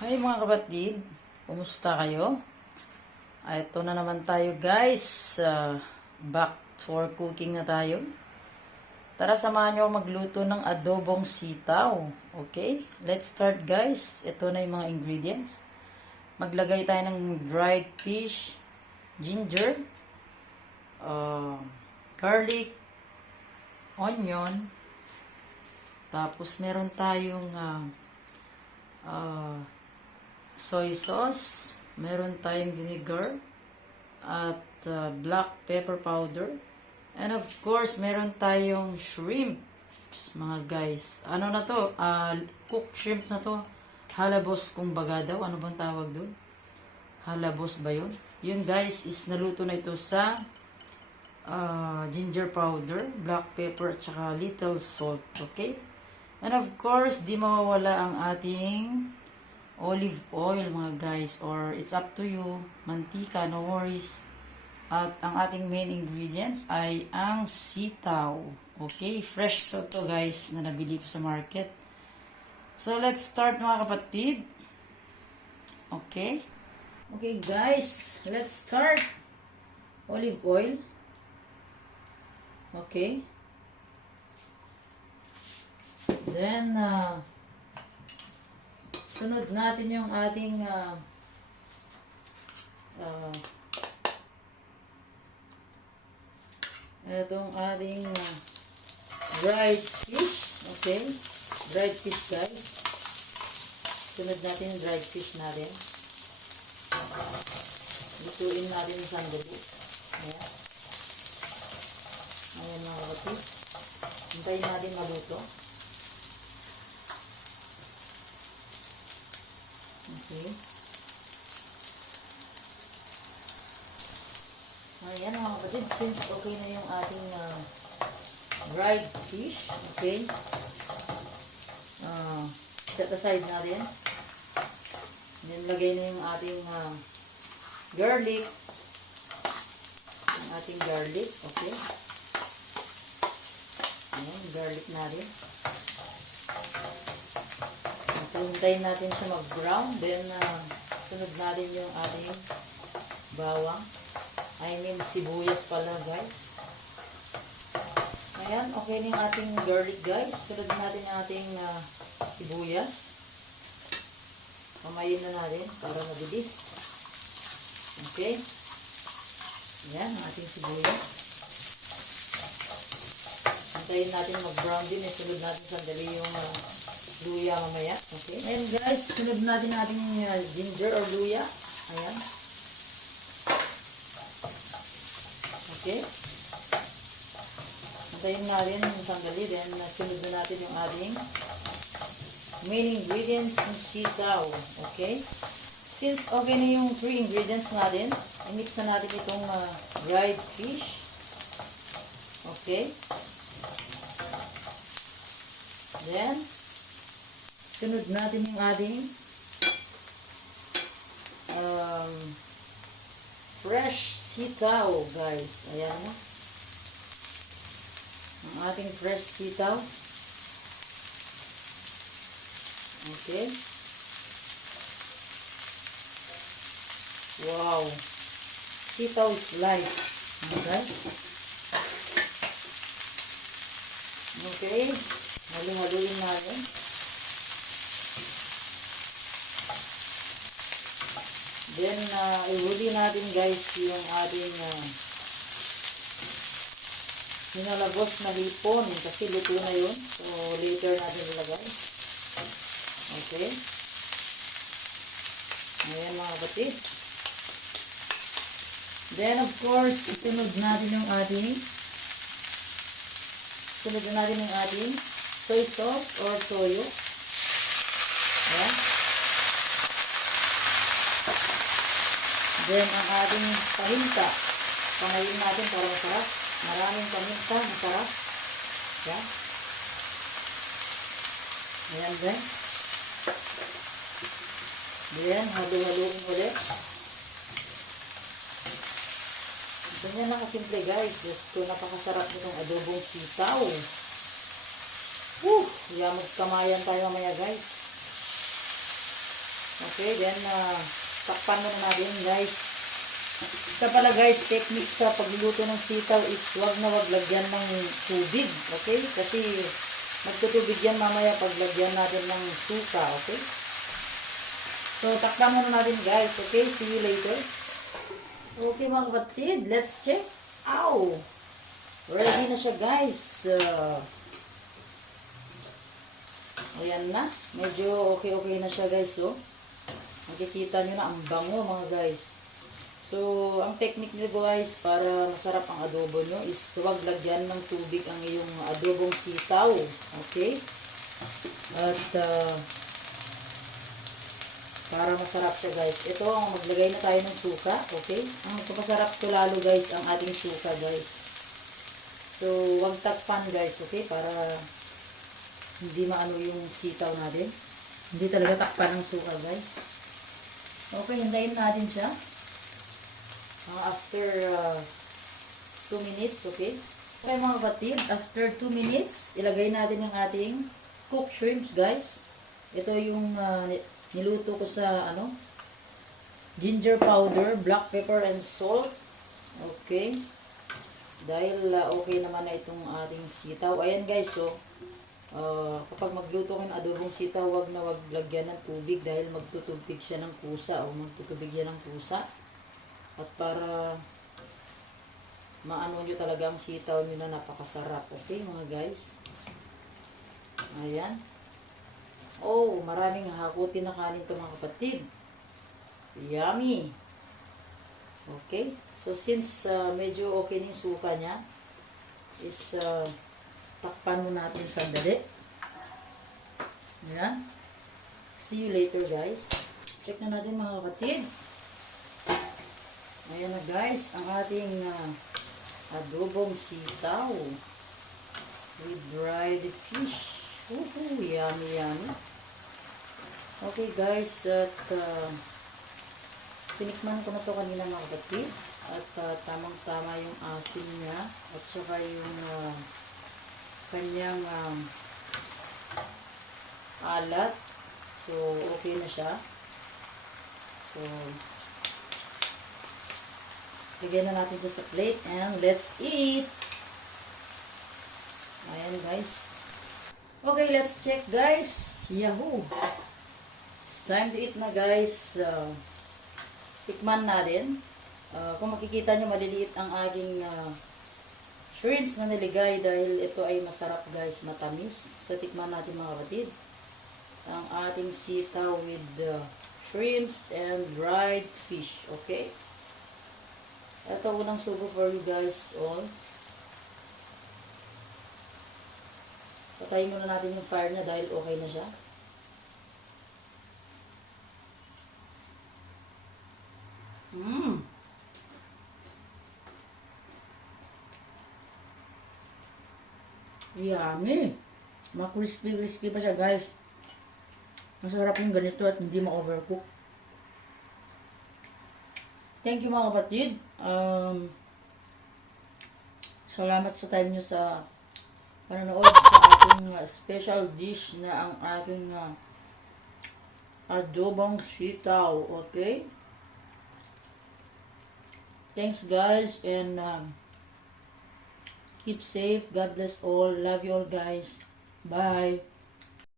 Hi mga kapatid, kumusta kayo? Ito na naman tayo guys, back for cooking na tayo. Tara samahan nyo ako magluto ng adobong sitaw. Okay, let's start guys. Ito na yung mga ingredients. Maglagay tayo ng dried fish, ginger, garlic, onion, tapos meron tayong soy sauce, meron tayong vinegar, at black pepper powder, and of course, meron tayong shrimps, mga guys. Ano na to? Cooked shrimp na to. Halabos kumbaga daw. Ano bang tawag doon? Halabos ba yun? Yun guys, is naluto na ito sa ginger powder, black pepper, at saka little salt. Okay? And of course, di mawawala ang ating olive oil mga guys, or it's up to you, mantika, no worries. At ang ating main ingredients ay ang sitaw. Okay, fresh to guys na nabili ko sa market. So let's start mga kapatid. Okay guys, let's start. Olive oil. Okay, then sunod natin yung ating itong ating dried fish. Okay, dried fish guys. Sunod natin yung dried fish natin. Lutuin natin yung sandali. Ayan mga kapatid, hintayin natin maluto. Okay. Ayan mga kapatid, since okay na yung ating dried fish, okay, set aside natin. Then lagay na yung ating garlic. Yung ating garlic, okay. Ayan, garlic natin. Hintayin natin siya mag-brown. Then, sunod natin yung ating bawang. I mean, sibuyas pala, guys. Ayan, okay na yung ating garlic, guys. Sunod natin yung ating sibuyas. Pamayin na natin para mabilis. Okay. Ayan, ang ating sibuyas. Hintayin natin mag-brown din. Sunod natin sandali yung luya mamaya. Okay. And guys, sunod natin ating ginger or luya. Ayan. Okay. Antayin natin yung sandali. Then, sunod na natin yung ating main ingredients ng sitaw. Okay. Since okay na yung 3 ingredients natin, i-mix na natin itong dried fish. Okay. Then, sunod natin yung ating fresh sitaw, guys. Ayan na. Ang ating fresh sitaw. Okay. Wow. Sitaw is life. Okay. Okay. Halu-haluin natin. Then, ihuli natin guys yung ating hinalabos na hipon kasi luto na yun. So, later natin ilagay. Okay. Ayan mga kapatid. Then, of course, sunod natin yung ating soy sauce or toyo. Ayan. Then, ang ating paminta. Pangayin natin para masarap. Maraming paminta, masarap. Ayan. Ayan guys. Then, halu-haluin ulit. Ganyan lang kasimple guys. Gusto, napakasarap nitong adobong sitaw. Woo! Kaya magkamayan tayo mamaya guys. Okay, then takpan muna natin guys. Isa pala guys, technique sa pagluluto ng sitaw is wag na wag lagyan ng tubig. Okay? Kasi magtutubig yan mamaya pag lagyan natin ng suka. Okay? So, takpan muna natin guys. Okay? See you later. Okay mga kapatid, let's check. Ow! Ready na siya guys. Ayan na. Medyo okay na siya guys. So, makikita nyo na ang bango mga guys. So, ang technique nyo guys para masarap ang adobo nyo is huwag lagyan ng tubig ang iyong adobong sitaw. Okay? At para masarap siya guys. Ito, maglagay na tayo ng suka. Okay? Ang magpapasarap to lalo guys ang ating suka guys. So, huwag takpan guys. Okay? Para hindi maano yung sitaw natin. Hindi talaga takpan ang suka guys. Okay, hintayin natin siya. After 2 minutes, okay? Okay mga kapatid, after 2 minutes, ilagay natin yung ating cooked shrimps, guys. Ito yung niluto ko sa, ginger powder, black pepper, and salt. Okay. Dahil okay naman na itong ating sitaw. Ayan guys, so, kapag magluto ko ng adobong sitaw, wag na wag lagyan ng tubig dahil magtutubig siya ng kusa o magtutubig yan ng kusa. At para maano nyo talaga ang sitaw nyo na napakasarap. Okay mga guys? Ayan. Oh, maraming hakutin na kanin ito mga kapatid. Yummy! Okay. So since medyo okay na yung suka niya, is takpan mo natin sandali. Ayan. See you later guys. Check na natin mga kapatid. Ayan na guys, ang ating adobong sitaw with dried fish. Yummy, yummy. Okay guys, at tinikman ko na to kanina mga kapatid. At tamang-tama yung asin niya at saka yung kanyang alat. So, okay na siya. So, lagyan na natin siya sa plate and let's eat. Ayan guys. Okay, let's check guys. Yahoo! It's time to eat na guys. Tikman natin. Kung makikita nyo, maliliit ang aking shrimps na niligay dahil ito ay masarap guys, matamis. So tikman natin mga kapatid. Ang ating sitaw with shrimps and dried fish. Okay? Ito unang subo for you guys all. Patayin muna natin yung fire niya dahil okay na siya. Yummy! Ma-crispy-crispy pa siya guys. Masarap yung ganito at hindi ma-overcook. Thank you mga kapatid. Salamat sa time nyo sa panonood sa ating special dish na ang aking adobong sitaw. Okay? Thanks guys and keep safe. God bless all. Love you all guys. Bye.